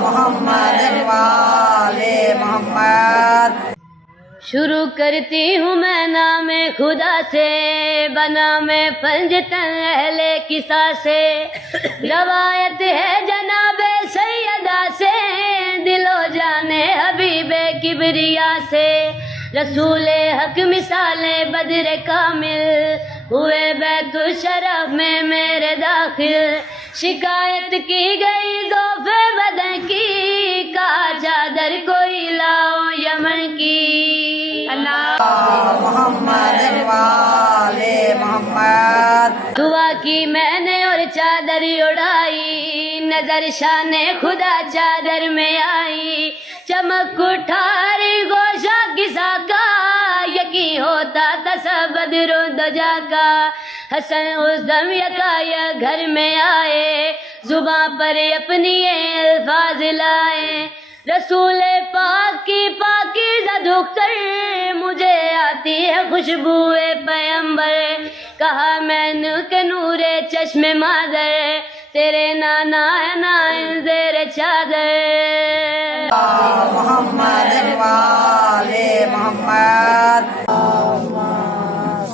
محمد والے محمد۔ شروع کرتی ہوں میں نام خدا سے، بنا میں پنجتن اہل قصہ سے، روایت ہے جناب سیدہ سے، دل و جان حبیب کبریا سے، رسول حق مثال بدر کامل، ہوئے بیت الشرف میں میرے داخل، شکایت کی گئی ضعف بدن کی، کہا چادر کوئی لاؤ یمن کی۔ محمد والے محمد۔ دعا کی میں نے اور چادر اڑائی، نظر شان خدا چادر میں آئی، چمک اٹھاری گوشہ کسا کا، یقین ہوتا تھا سب بدر و دجا کا، حسن اس دم یکایا گھر میں آئے، زباں پر اپنی الفاظ لائے، رسول پاک کی پاکیزہ دھک کر مجھے آتی ہے خوشبو پیمبر، کہا میں نے کہ نور چشم مادر، تیرے نانا ہے نائن زیر چادر۔ محمد والے محمد۔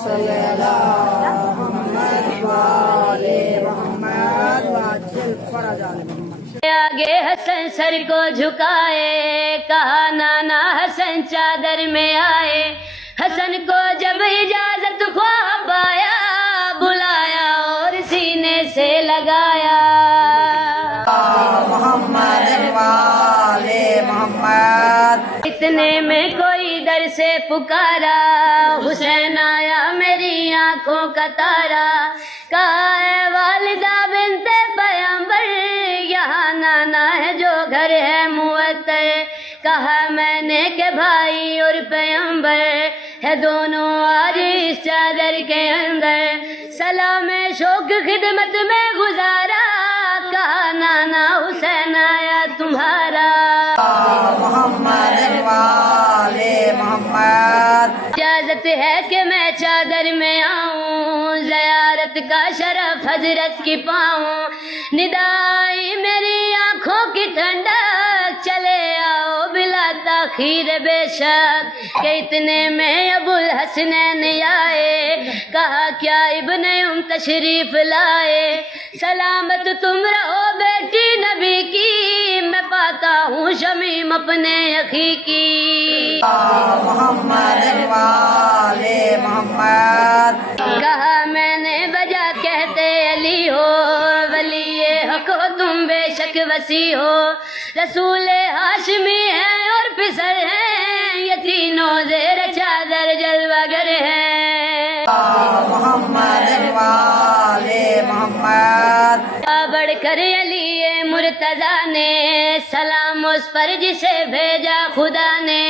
صلی اللہ محمد والے محمد واجل فرج آل محمد۔ آگے حسن سر کو جھکائے، کہا نانا حسن چادر میں آئے، حسن کو جب اجازت خواب آیا، بلایا اور سینے سے لگایا۔ محمد والے محمد۔ اتنے میں کوئی در سے پکارا، حسین آیا میری آنکھوں کا تارا، کہا اے والدہ بنت پیغمبر، یہاں نانا ہے جو گھر ہے معطر، کہا میں نے کہ بھائی اور پیغمبر ہے دونوں آج اس چادر کے اندر، سلام شوق خدمت میں گزارا، کہا نانا حسین آیا تمہارا۔ محمد والے محمد۔ اجازت ہے کہ میں چادر میں آؤں، زیارت کا شرف حضرت کی پاؤں، ندائی میری آنکھوں کی ٹھنڈک، چلے آؤ بلا تاخیر بے شک، کہ اتنے میں ابو الحسنین آئے، کہا کیا ابن تشریف لائے، سلامت تم رہو بیٹی نبی کی، میں پاتا ہوں شمیم اپنے اخی کی۔ محمد والے محمد۔ کہا میں نے بجا کہتے علی ہو، ولی حق ہو تم بے شک وسیع ہو، رسول ہاشمی ہیں اور پسر ہیں، یہ تینوں زیر چادر جلوہ گر ہیں۔ محمد والے محمد۔ بڑھ کر علی مرتضیٰ نے، سلام اس پر جسے بھیجا خدا نے،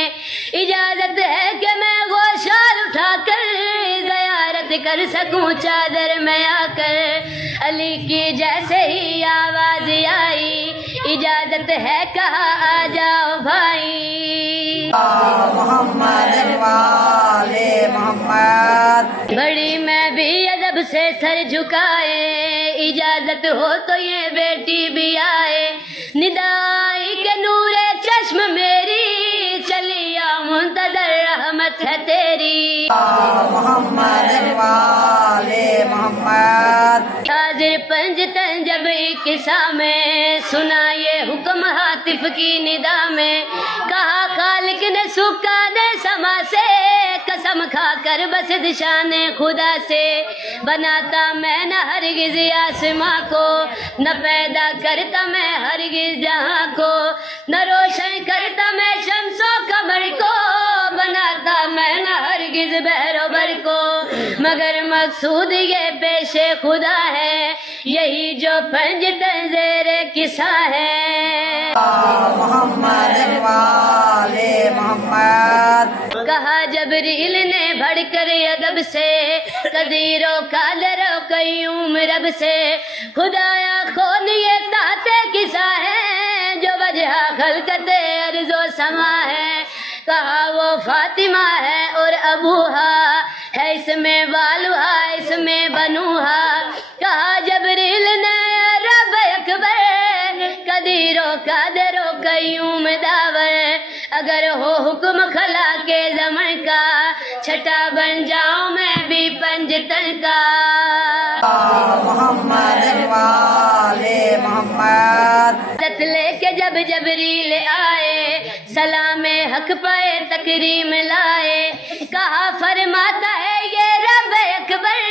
اجازت ہے کہ میں گوشال اٹھا کر زیارت کر سکوں چادر میں آ کر، علی کی جیسے ہی آواز آئی، اجازت ہے کہا آ جاؤ بھائی۔ محمد والے محمد۔ بڑی میں بھی ادب سے سر جھکائے، اجازت ہو تو یہ بیٹی بھی آئے، ندائی کے نور چشم میری، چلیا منتظر رحمت ہے تیری۔ محمد والے محمد۔ حاضر پنجتن جب ایک قصہ میں، سنا یہ حکم ہاتف کی ندا میں، کہا خالق نے سکا دے سما سے، قسم کھا کر بس شان خدا سے، بناتا میں نہ ہرگز آسماں کو، نہ پیدا کرتا میں ہرگز جہاں کو، نہ روشن کرتا میں شمس و قمر کو، بناتا میں نہ ہرگز بحر و بر کو، مگر مقصود یہ پیش خدا ہے، یہی جو پنجتن زیر قصہ ہے۔ محمد والے محمد۔ کہا جبریل نے بڑھ کر ادب سے، قدیر و قادر و قیوم رب سے، خدایا کون یہ تحت قصہ ہے، جو وجہ خلقت ارض و سما ہے، کہا وہ فاطمہ ہے اور ابوہا ہے، اس میں والوہا اس میں بنوہا، کہا جبریل نے رب اکبر، قیوم داور، اگر ہو حکم خلا کے زمن کا، چھٹا بن جاؤں میں بھی پنجتن کا۔ محمد والے محمد۔ حضرت لے کے جب جبریل آئے، سلام حق پہ تکریم لائے، کہا فرماتا ہے یہ رب اکبر،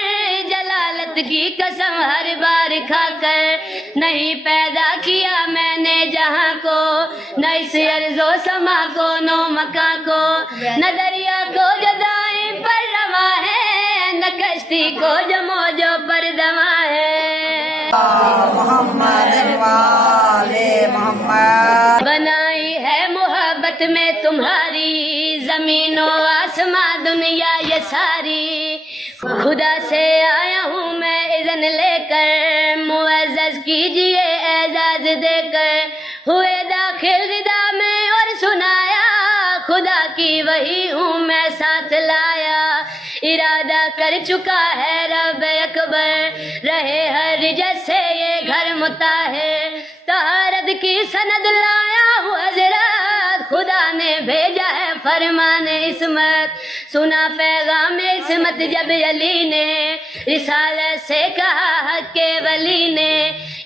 جلالت کی قسم ہر بار کھا کر، نہیں پیدا کیا میں نے جہاں کو، نہ اس ارض و سما کو، نو مکاں کو، نہ دریا کو جو دائیں پر رواں ہے، نہ کشتی کو جو موجوں پر دواں ہے۔ محمد والے محمد۔ بنائی ہے محبت میں تمہاری زمین و آسمان دنیا یہ ساری، خدا سے آیا ہوں میں اذن لے کر، معزز کیجئے اعزاز دے کر، ہوئے داخل رضا میں اور سنایا، خدا کی وہی ہوں میں ساتھ لایا، ارادہ کر چکا ہے رب اکبر، رہے ہر جیسے یہ گھر مطہر، طہارت کی سند لایا ہوں حضرات، خدا نے بھیجا ہے فرمان عصمت، سنا پیغام عصمت جب علی نے، رسالت سے کہا حق کے ولی نے،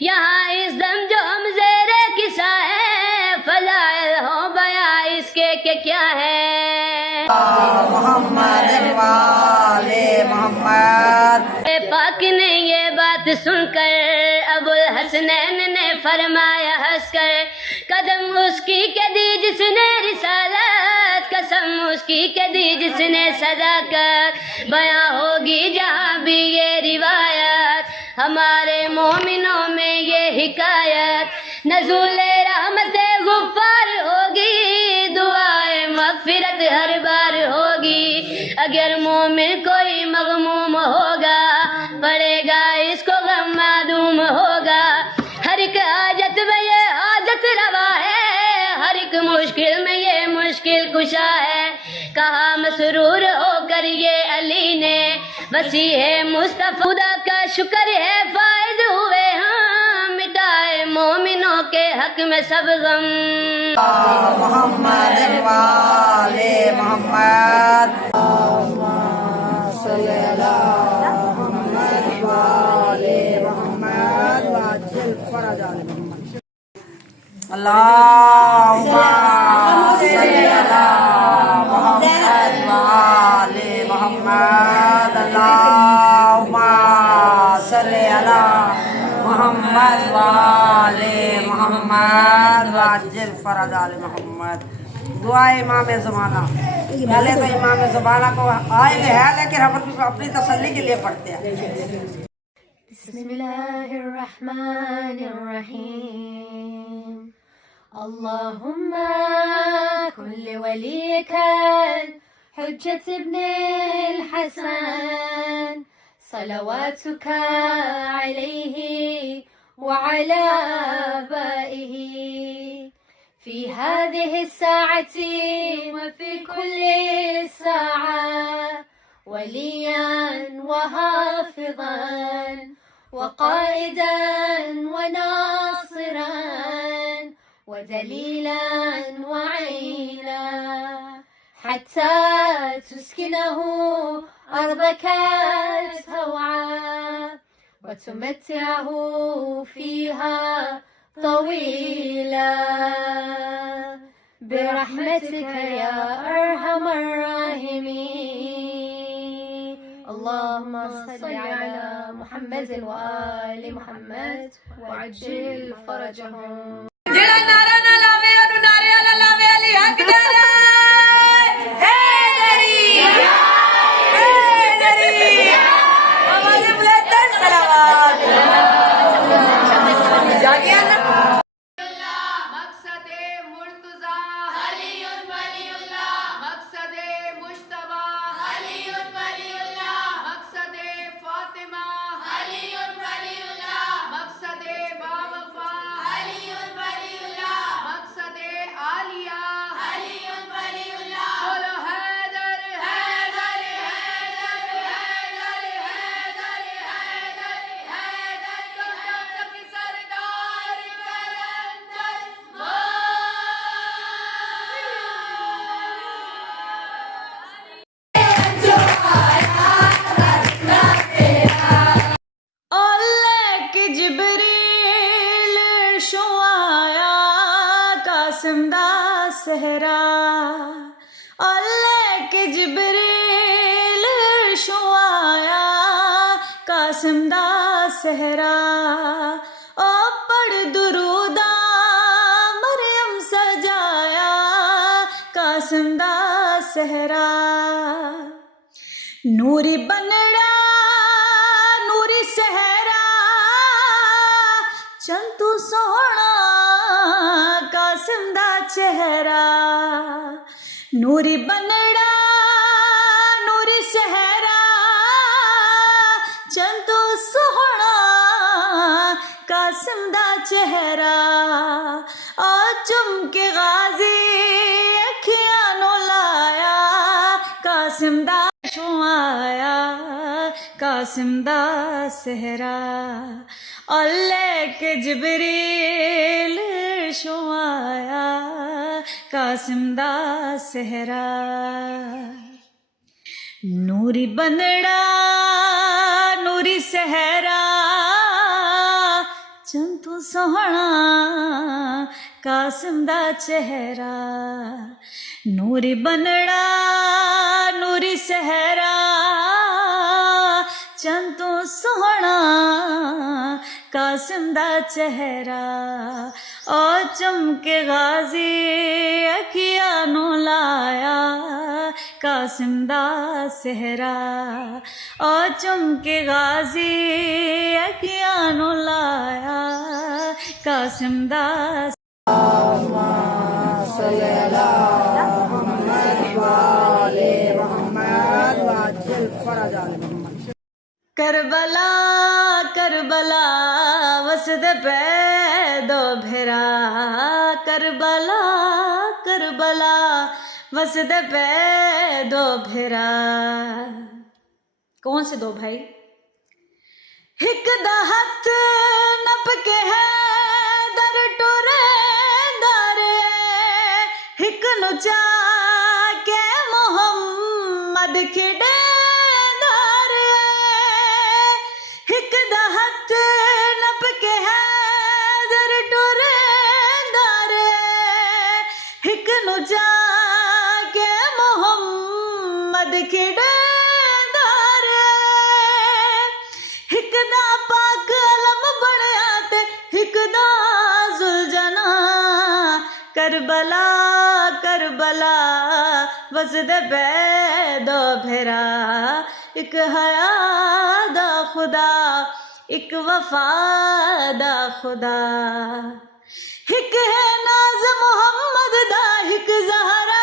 یہاں اس دم جو ہم زیر قصہ ہے، فضائل ہو بیاں اس کے کہ کیا ہے۔ محمد والے محمد۔ اے پاک نے یہ بات سن کر، ابو الحسنین نے فرمایا ہنس کر، قدم اس کی کہ دی جس نے رسالت، قسم اس کی کہ دی جس نے صداقت، بیاں ہوگی جہاں بھی یہ روایت، ہمارے مومنوں میں یہ حکایت، نزول رحمت غفار ہوگی، دعائے مغفرت ہر بار ہوگی، اگر مومن کوئی مغموم ہوگا، پڑے گا اس کو غم معدوم ہوگا، ہر ایک حاجت میں یہ حاجت روا ہے، ہر ایک مشکل میں یہ مشکل کشا ہے، کہا مسرور ہو کر یہ علی نے، مسیح مصطفیٰ خدا کا شکر ہے فائز ہوئے ہم، مٹائے مومنوں کے حق میں سب غم۔ محمد والے محمد۔ صلی اللہ محمد والے محمد واجل فرج آل محمد۔ اللہم صلی اللہ محمد والے محمد۔ اللہم صلی اللہ محمد والے محمد واجل فرج آل محمد۔ دعا امام زمانہ، پہلے تو امام زمانہ کو آئے ہے لیکن ہم اپنی تسلی کے لیے پڑھتے ہیں۔ بسم اللہ الرحمن الرحیم، اللہم کن لولیک الحجة ابن الحسن، صلواتك عليه وعلى آبائه، في هذه الساعة وفي كل ساعة، وليا وحافظا وقائدا وناصرا ودليلا وعينا، حتى تسكنه أرضك طوعا وتمتعه فيها طويلا، برحمتك يا أرحم الراحمين، اللهم صل على محمد وآل محمد وعجل فرجهم۔ جڑا نعرہ نہ لاوے انہوں نعرے والا لاوے علی حق نعرہ حیدری حیدری آواز بلند صلوات جاگیا نا۔ مقصد مرتضی علی ولی اللہ، مقصد مجتبی علی ولی اللہ، مقصد فاطمہ علی ولی اللہ، مقصد باوفا علی ولی اللہ، مقصد عالیہ علی قاسم دا صحرا او پڑھ درودہ مریم سجایا قاسم دا صحرا نوری بنڑا نوری صحرا چل تو سونا قاسم دا چہرہ نوری بنڑا نوری صحرا چل تو سونا قاسم دا چہرہ اور چم کے غازی اکھیاں نو لایا قاسم دا آیا قاسم دا صحرا اور لے کے جبریل شو آیا قاسم دا صحرا نوری بندڑا نوری صحرا چنتو سوہنا قاسم دا چہرہ نوری بندڑا نوری صحرا چنتو سوہنا قاسم دا چہرہ اور چمکے غازی اکھیاں نو لایا قاسم دا صحرا اور چمکے غازی اکھیاں نو لایا قاسم دا کربلا کربلا وسد پیدو بھرا کربلا کربلا وسد پیدو بھرا کون سے دو بھائی ہک دا ہتھ نپ کے ہے در ٹورے دارے ہک نو چا کے محمد کھڑے ہک دا ہتھ نپ کے ہے در ٹورے دارے ہک نو چا کے محمد کھڑے دارے ہک دا پاک علم بڑیا تے ہک دا زلجنا کربلا کربلا وسد پیدو بھرا ایک حیا دا خدا ایک وفا دا خدا ایک ہے ناز محمد دا ایک زہرا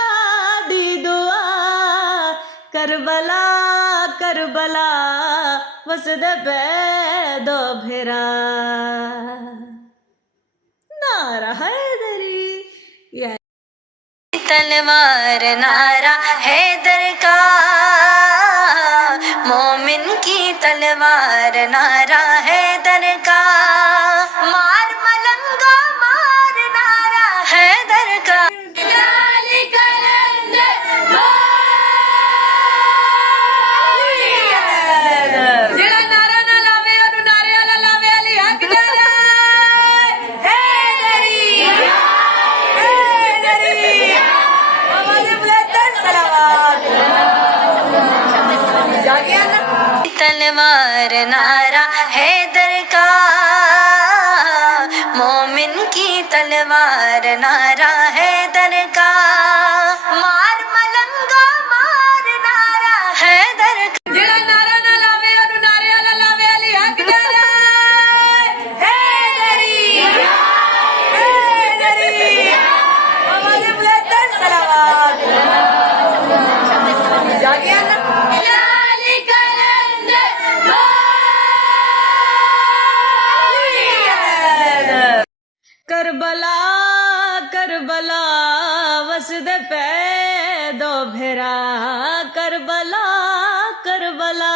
دی دعا کربلا کربلا وسد پیدو بھرا نعرہ حیدری تلوار نعرہ حیدر کا مومن کی تلوار نعرہ حیدر کا مار ملنگا مار نعرہ حیدر کا جڑا نعرہ نہ لاوے اونوں نعرے والا لاوے علی حق نعرہ حیدری حیدری آواز بلند صلوات جاگیا نا تلوار نعرہ حیدر کا مومن کی تلوار نعرہ حیدر کا مار ملنگا مار نعرہ حیدر کا جڑا نعرہ نہ لاوے اونوں نعرے والا لاوے علی حق نعرہ حیدری حیدری آواز بلند صلوات جاگیا نا کربلا کربلا وسد پیدو بھرا کربلا کربلا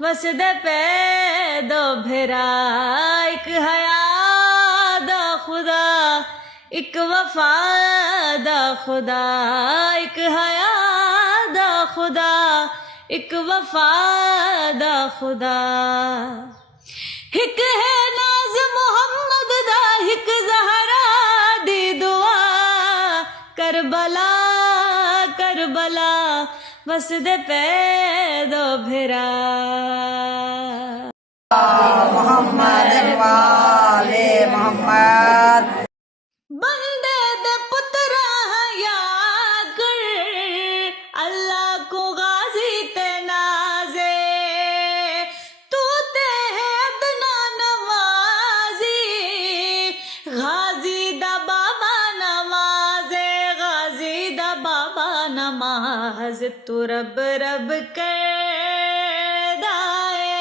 وسد پیدو بھرا ایک حیا دا خدا ایک وفا دا خدا ایک حیا دا خدا ایک وفا دا خدا ایک ہے ناز محمد دا ایک زہرا دی دعا کربلا کربلا وسد پیدو بھرا محمد والے محمد بندے دے پترا یا کر اللہ کو غازی تے نازے تو تے ہے ادنا نوازی غازی دا بابا نمازے غازی دا بابا نماز تو رب رب کردائے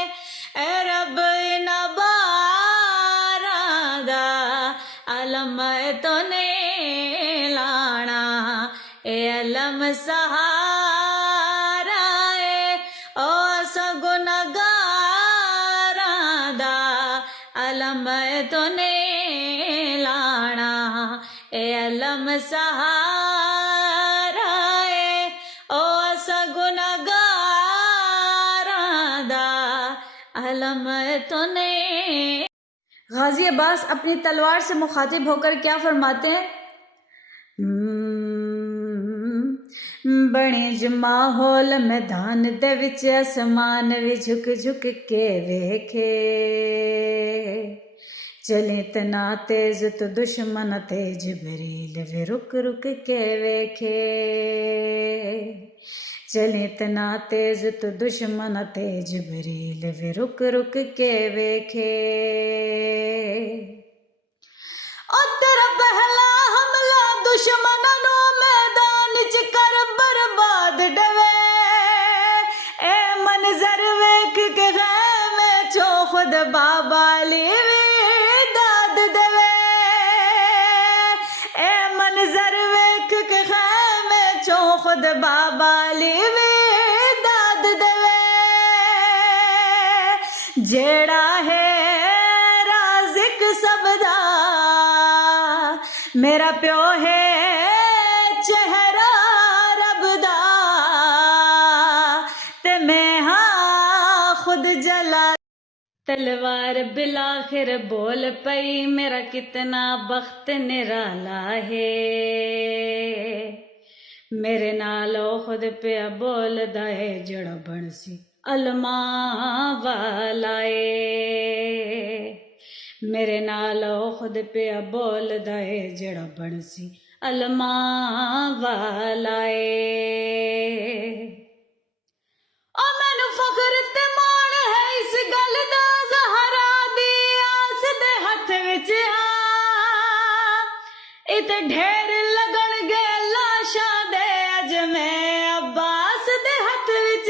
اے رب نباراں دا علم تو نے لانا اے علم سہارا اے او سگنگاراں دا علم تو نے لانا اے علم سہارا اے او سگنگاراں دا علم تو نے۔ غازی عباس اپنی تلوار سے مخاطب ہو کر کیا فرماتے ہیں؟ بڑے ماحول میدان دے وچ آسمان وی جھک جھک کے ویکھے چلے تنا تیز تو دشمن تے جبریل وی رک رک کے ویکھے چلے تنا تیز تو دشمن تے جبریل وی رک رک کے ویکھے او تیرا پہلا حملہ دشمناں نو میدان چ کر برباد ڈوے اے منظر ویکھ کے خیمے چوں خود بابا علی وی داد دوے اے منظر ویکھ کے خیمے چوں خود بابا علی وی داد دوے جیڑا ہے رازق سب دا میرا پیو ہے چہرہ رب دا تے میں ہاں خود جلا تلوار بالآخر بول پئی میرا کتنا بخت نرالا ہے میرے نالو خود پیا بول دے جڑا بنسی علماء والا اے میرے نالو خود پیا بول دے جڑا بنسی علماء والا اے او مینوں فخر تے مان ہے اس گل دا زہرا دی آس دے ہتھ وچ ات ڈھیر لگن گے لاشاں دے اج میں عباس دے ہتھ وچ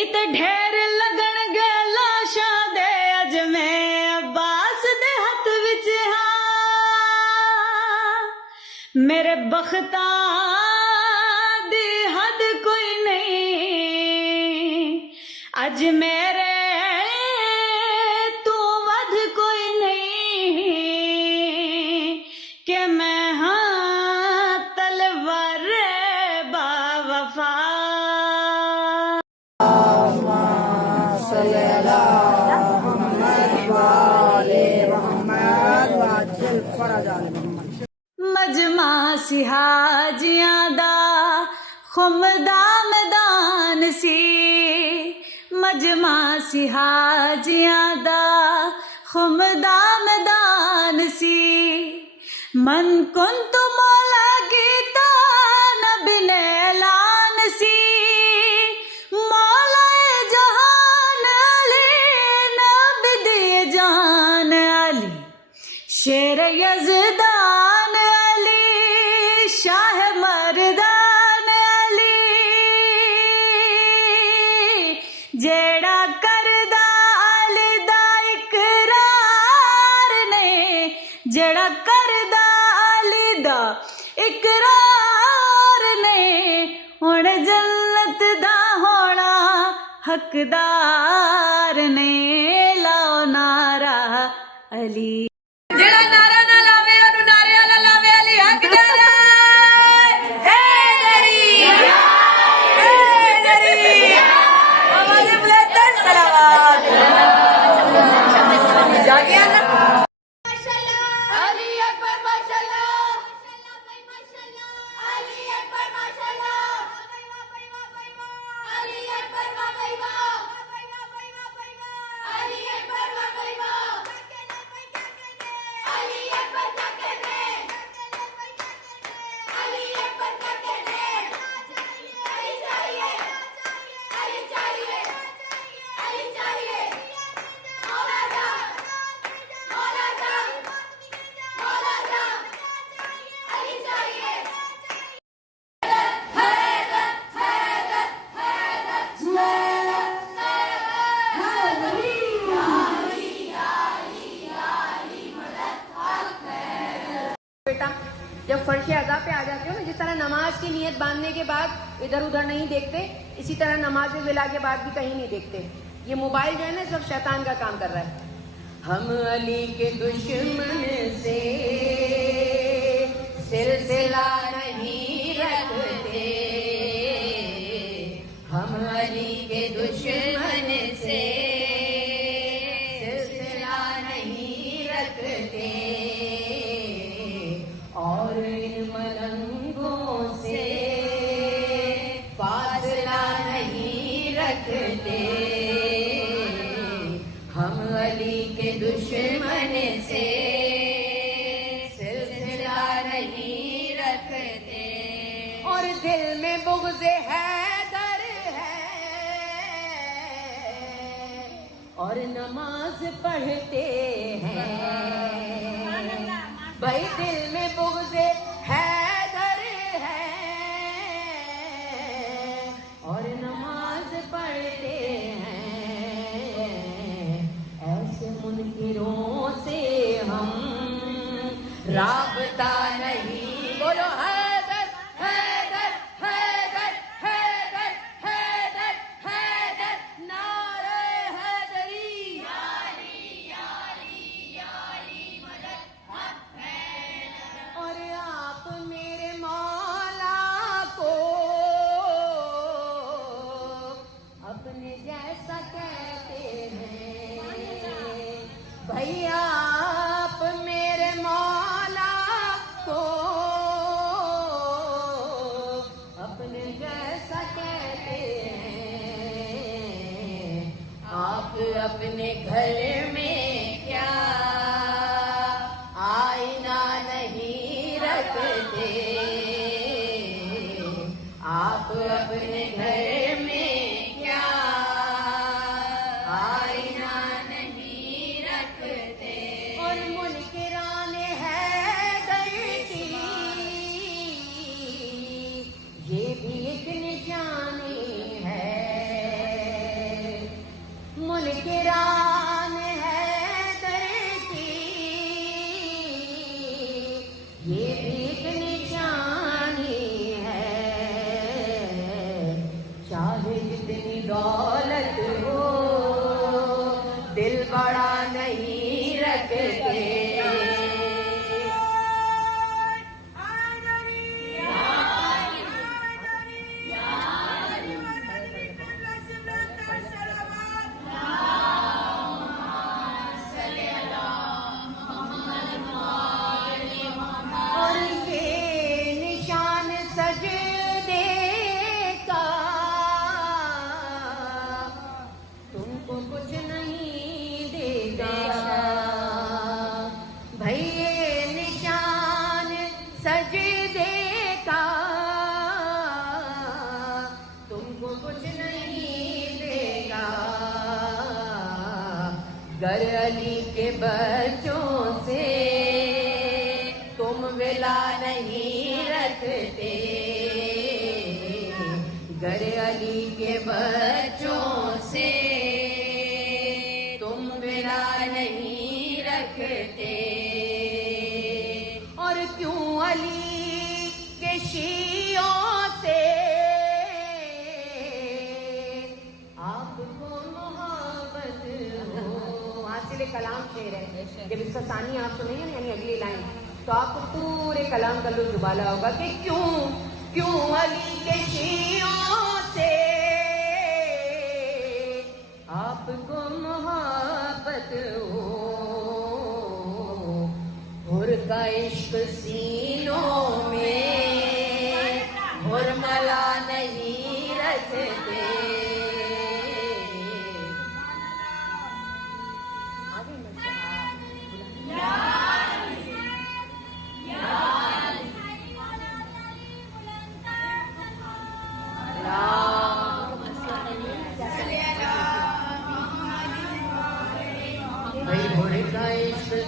ات ڈھیر لگن گے لاشاں دے اج میں عباس دے ہتھ وچ میرے بختاں دی حد کوئی نہیں اج میرے تو ود کوئی نہیں کہ میں ہاں تلوار با وفا صلی اللہ محمد والے محمد وعجل فرج آل محمد مجمع سہاجیاں دا خمدا میدان سی مجمع سہاجیاں دا خمدا میدان سی من کنت مولا گیتا نبی نے اعلان سی مولا جہان علی نبی دی جان علی شیر یزدان علی شاہ مردان علی جیڑا کردا علی دا اقرار نے جیڑا کردا علی دا اقرار نے ہن جنت دا ہونا حقدار نے لاؤ نعرہ علی جڑا نعرہ نہ لاوے اونوں نعرے والا لاوے علی حق جانا حیدری حیدری آواز بلند صلوات جاگیا نا علی اکبر ماشاءاللہ علی اکبر ماشاءاللہ علی اکبر باندھنے کے بعد ادھر ادھر نہیں دیکھتے, اسی طرح نماز ولا کے بعد بھی کہیں نہیں دیکھتے. یہ موبائل جو ہے نا سب شیطان کا کام کر رہا ہے. ہم علی کے دشمن سے سلسلہ نہیں رکھتے, ہم علی کے دشمن سے سلسلہ نہیں رکھتے, اور ان ملنگوں سے فاصلہ نہیں رکھتے, ہم علی کے دشمن سے سلسلہ نہیں رکھتے. اور دل میں بغض حیدر ہے اور نماز پڑھتے ہیں, بھائی دل میں بغض حیدر ہے اور نماز پڑھتے ہیں, ایسے منکروں سے ہم رابطہ نہیں. بولو حیدر حیدر حیدر حیدر حیدر حیدر, نعرہ حیدری یاری یاری یاری مدد حق حیدر. اور آپ میرے مولا کو اپنے جیسا کہتے ہیں, بھائی آپ میرے مولا کو اپنے جیسا کہتے ہیں, آپ اپنے گھر میں کیا آئینہ نہیں رکھتے, آپ اپنے گھر میں کیا آئینہ نہیں رکھتے. اور منکران حیدر کی یہ بھی ایک نشانی ہے, منکران حیدر کی یہ بھی ایک نشانی ہے, چاہے جتنی دولت ہو دل بڑا نہیں رکھتے. اور یہ نشان سجدے کا تم کو کچھ نہیں دے گا, بھائی یہ نشان سجدے کا تم کو کچھ نہیں دے گا, گر علی کے بچوں سے تم ولا نہیں رکھتے, گر علی کے بچوں سے تم ولا نہیں رکھتے. اور کیوں علی کے شیعوں سے آپ کو محبت ہو. حاصل کلام شعر ہے, جب اس کا ثانی آپ سنیں گے یعنی اگلی لائن تو آپ کو پورے کلام کا لطف ابالا ہوگا کہ کیوں کیوں علی کے شیعوں سے آپ کو محبت ہو, حر کا عشق سینوں میں حرملا نہیں رکھتے.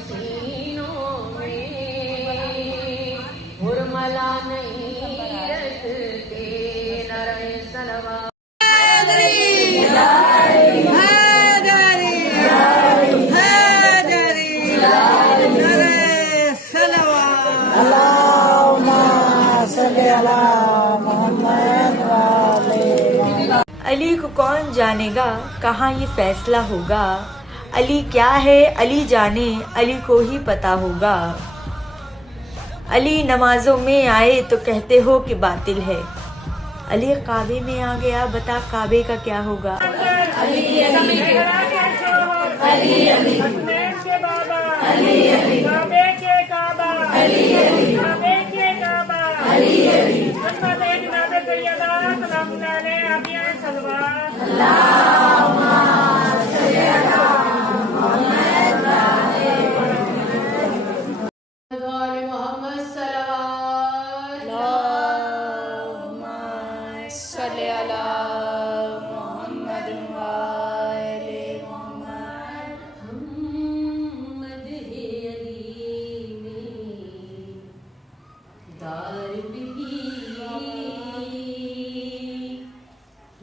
سینوں میں حرملا نہیں رکھتے. نعرہ صلوات. اللهم صل على محمد علی کو کون جانے گا کہاں یہ فیصلہ ہوگا، علی کیا ہے علی جانے علی کو ہی پتہ ہوگا، علی نمازوں میں آئے تو کہتے ہو کہ باطل ہے، علی کعبے میں آ گیا بتا کعبے کا کیا ہوگا۔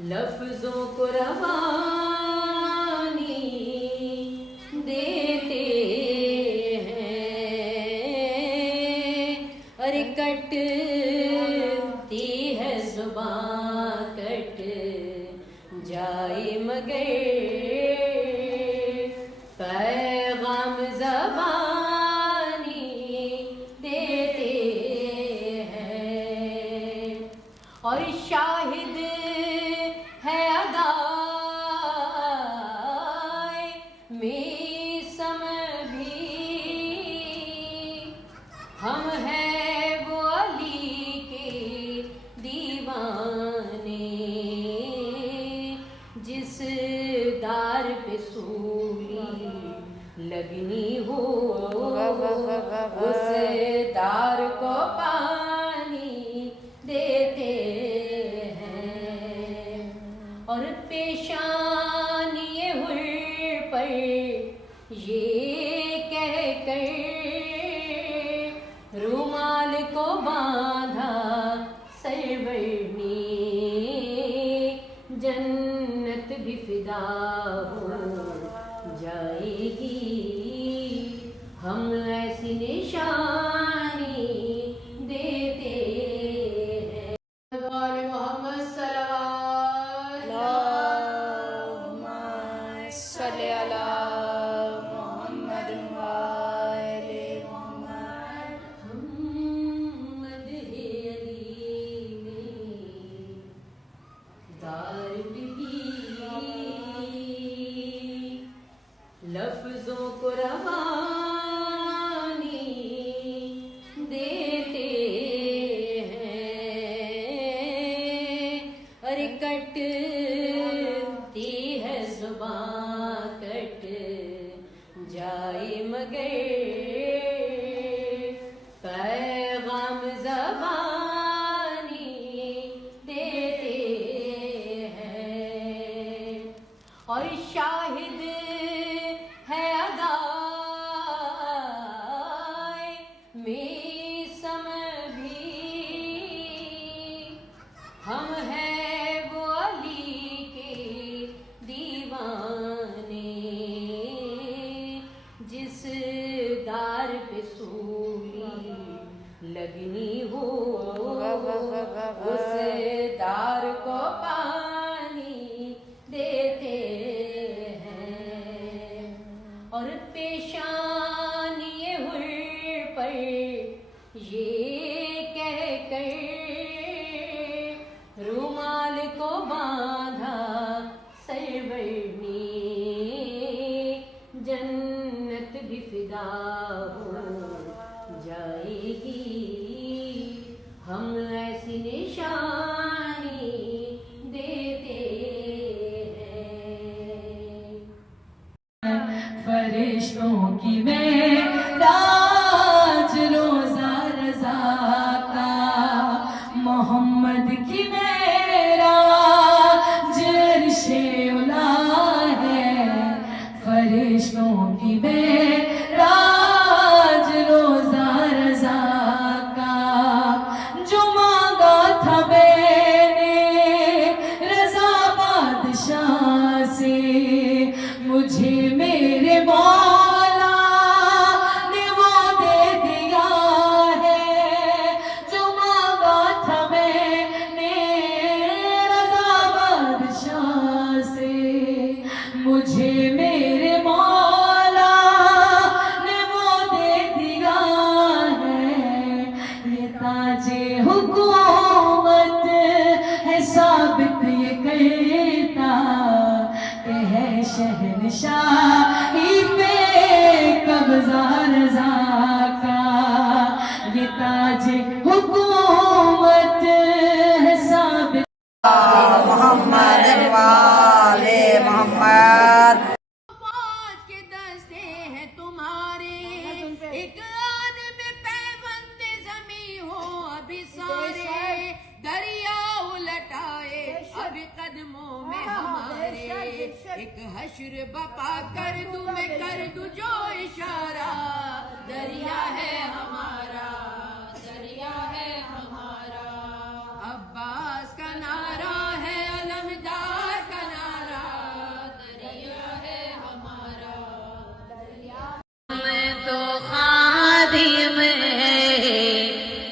لفظوں کو روانی دیتے ہیں، ارے کٹتی ہے زبان کٹ جائے مگر پیغام زبانی دیتے ہیں، اور شاہد ہے ادائے میسم بھی، ہم ہیں وہ علی کے دیوانے، جس دار پہ سولی لگنی ہو اس دار کو پانی دیتے ہیں، اور پیشانی حر پر یہ کہہ کر رومال کو باندھا سرور نے، جنت بھی فدا ہو جائے گی، ہم ایسی نشانی دیتے ہیں۔ محمد صلی محمد محمد علی میں دار بھی لفظوں کو روانی دیتے ہیں، ارے کٹتی ہے زبان کٹ جائے مگر پیغام زبانی دیتے ہیں، اور شاہد ہے ادائے میسم بھی، ہم ہیں وہ علی کے دیوانے، جس دار پہ سولی لگنی ہو اس دار کو پانی دیتے محمد. فوج کے دستے ہیں تمہارے ایک آن میں پیوند زمیں ہو ابھی سارے دریا الٹائے ابھی قدموں میں ہمارے ایک حشر بپا کر دوں میں کر دوں جو اشارہ دریا ہے ہمارا دریا ہے ہمارا عباس کا نعرہ ہے علمدار کا نعرہ دریا ہے ہمارا ہم تو خادم ہیں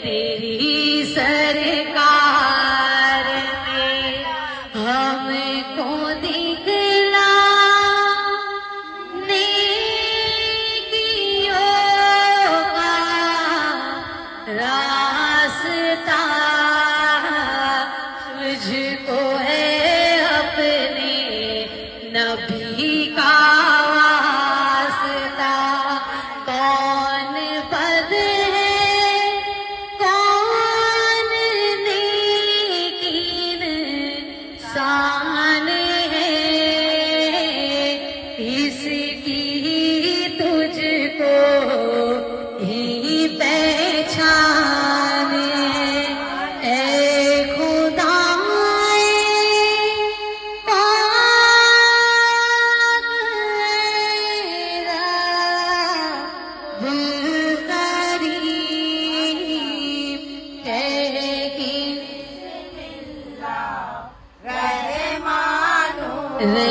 تیری سرکار میں ہم کو دکھلا نیکیوں کا راستہ تجھ کو ہے اپنے نبی کا واسطہ کون بد ہے کون نیک انسان ہے اس کی تجھ کو ہی پہچان ہے اے خدا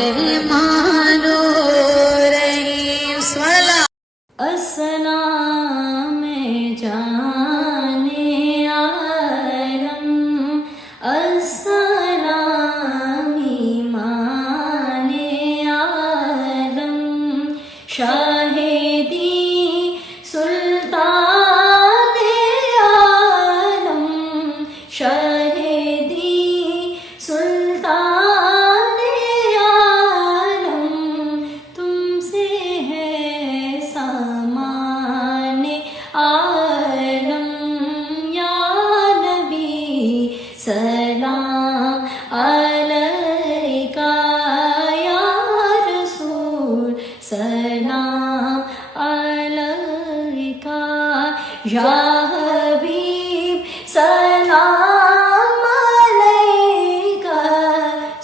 رحمانو رحیم السلام جانے عالم السلام ایمان عالم شاہدی سلطان عالم شاہدی سلطان عالم تم سے ہے سامان عالم یا نبی سلام علیکہ یا رسول سلام علیکہ یا حبیب سلام علیکہ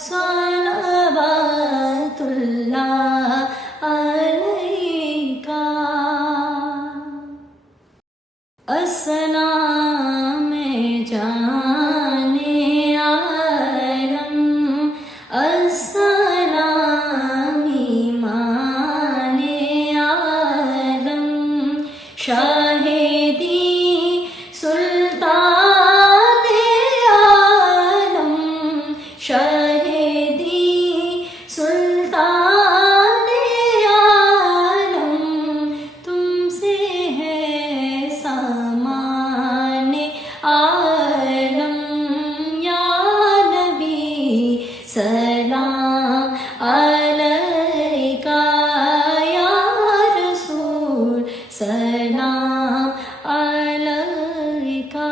صلوات اللہ علیکہ السلام جانے عالم السلام ایمان عالم شاہدی سلطان عالم شاہدی سلطان عالم تم سے ہے سامان عالم یا نبی سلام علیکہ یا رسول سلام علیکہ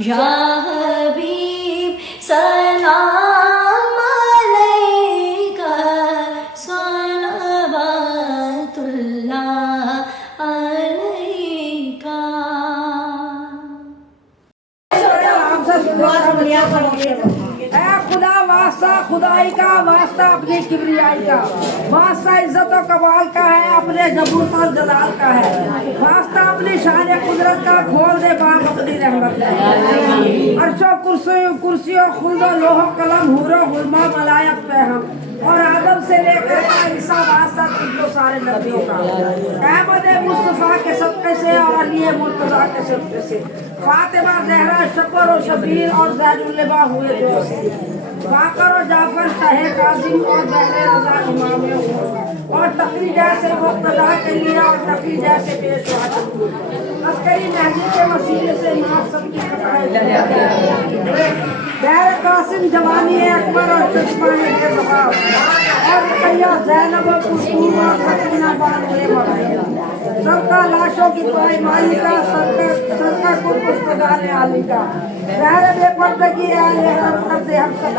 یا حبیب سلام علیکہ صلوات اللہ علیکہ اے خدا واسطہ خدائی کا واسطہ اپنی کبریائی کا واسطہ عزت و کمال کا ہے اپنے جبروت اور جلال کا ہے واسطہ اپنی شان قدرت کا کھول دے باغ اپنی رحمت کا عرش و کرسی و خلد و لوح و قلم حور و غلما ملائک پہ ہم اور آدم سے لے کر عیسیٰ واسطہ تجھ کو سارے نبیوں کا احمد مصطفیٰ کے صدقے سے اور علی مرتضیٰ کے صدقے سے فاطمہ زہرا شکر و شبیر اور زید اللبا ہوئے جو سے باقر و جعفر شاہ کاظم اور بہر رضا امام اور تقی جیسے مقتدا کے لیے اور تقی جیسے پیش ہوا عسکری مہدی کے وسیلے سے ناز سب کی خطائیں بہر قاسم جوانی اکبر اور چشمان کے بغاو اور رقیہ زینب و کلثوم اور سکینہ بانوئے مرحبا سب کا لاشوں کی پائی مائی کا صدقہ کل مستدار عالی کا بہر بے پردگی آئے ہم کرتے ہم سب